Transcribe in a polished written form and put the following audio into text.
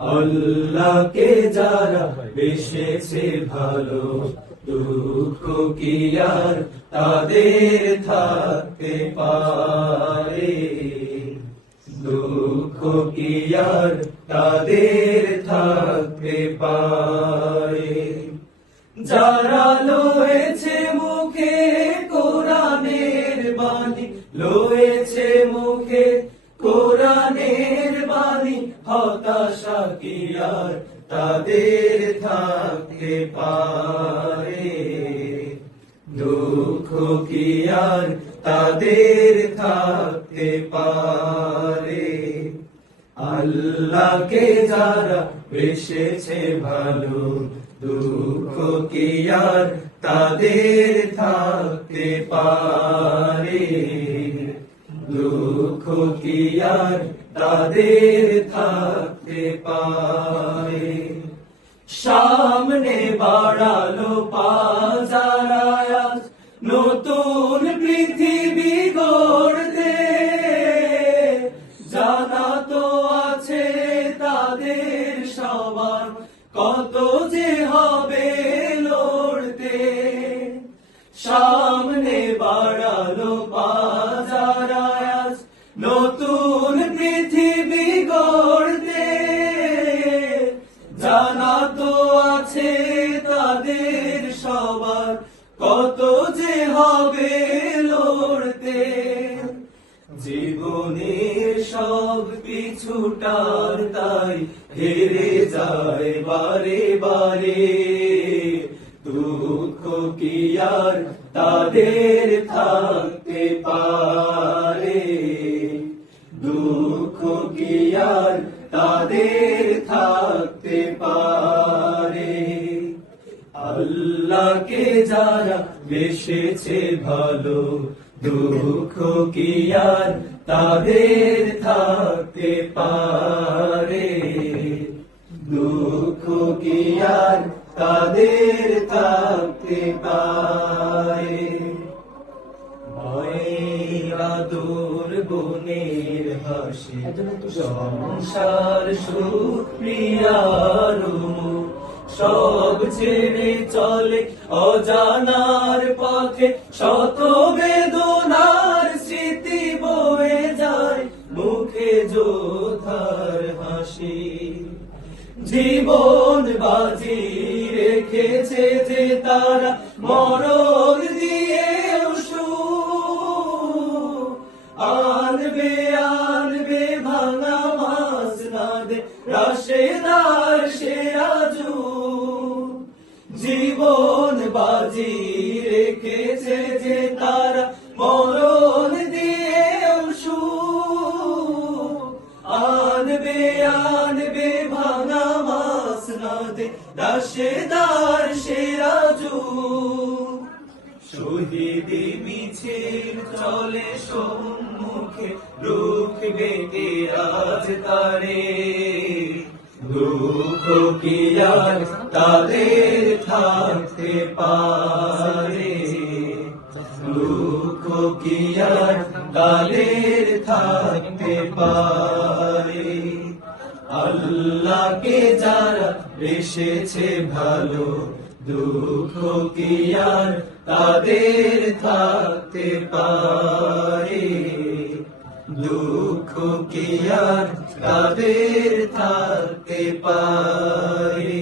আল্লাহকে যারা বেসেছে ভালো, দুঃখ কি আর তাদের থাকতে পারে? দুঃখ কি আর তাদের থাকতে পারে? যারা লয়েছে মুখে কোরআনের বাণী, লয়েছে মুখে কোরআনের বাণী, হতাশা কি আর তাদের থাকতে পারে? দুঃখ কি আর তাদের থাকতে পারে? আল্লাহকে যারা বেসেছে ভালো, দুঃখ কি আর তাদের থাকতে পারে? দুঃখ কি আর তাদের থাকতে পারে? সামনে বাড়ালো পাজারায়াজ, নতুন পৃথিবী গড়তে, জানা তো আছে তাদের সবার কত যে হবে লড়তে। সামনে বাড়ালো পাজারায়াজ, নতুন পৃথিবী গড়তে, জানা তো আছে তাদের সবার কত যে হবে লড়তে। জীবনের সব পিছুটার তাই হেরে যায় বারে বারে, দুঃখ কি আর তাদের থাকতে পারে? দুঃখ কি আর তাদের থাকতে পারে? আল্লাহকে যারা বেসেছে ভালো, দুঃখ কি আর তাদের থাকতে পারে? দুঃখ কি আর তাদের থাকতে পারে? মায়ের বোনের হাসি, সংসার সুপ্রিয়ার মুখ, সব ছেড়ে চলে অজানার পথে, শত বেদনার স্মৃতি বয়ে যায় মুখে যোদ্ধার হাসি। জীবন বাজি রেখেছে যে তারা মরণ দিয়ে, আনবে আনবে ভাঙা মাস নাদে রাশেদার সে আজু। জীবন বাজি রেখেছে যে তারা মরণ দিয়ে, আনবে আনবে ভাঙা মাস নাদে রাশেদার সে আজু। শহীদি মিছিল চলে সম্মুখে, রুখবে কে আজ তারে? দুঃখ কি আর তাদের থাকতে পারে? দুঃখ কি আর তাদের থাকতে পারে? আল্লাহকে যারা বেসেছে ভালো, দুঃখ কি আর তাদের থাকতে পারে? দুঃখ কি আর তাদের থাকতে পারে?